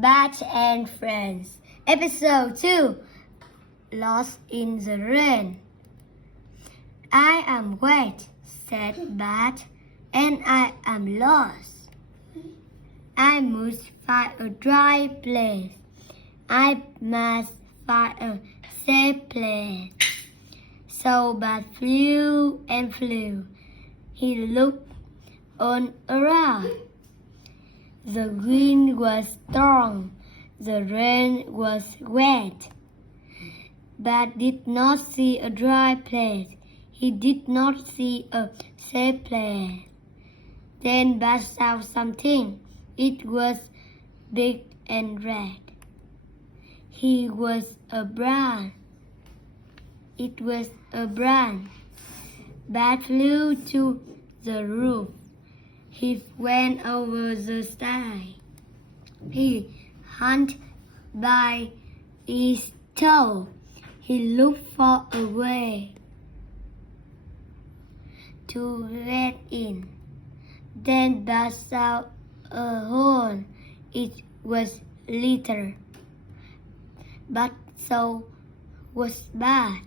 Bat and Friends, Episode 2, Lost in the Rain. I am wet, said Bat, and I am lost. I must find a dry place. I must find a safe place. So Bat flew and flew. He looked all around. The wind was strong, the rain was wet. Bat did not see a dry place. He did not see a safe place. Then Bat saw something. It was big and red. It was a branch. Bat flew to the roof. He went over the sky. He hunted by his toe. He looked for a way to get in. Then Bat saw a hole. It was little, but so was Bat.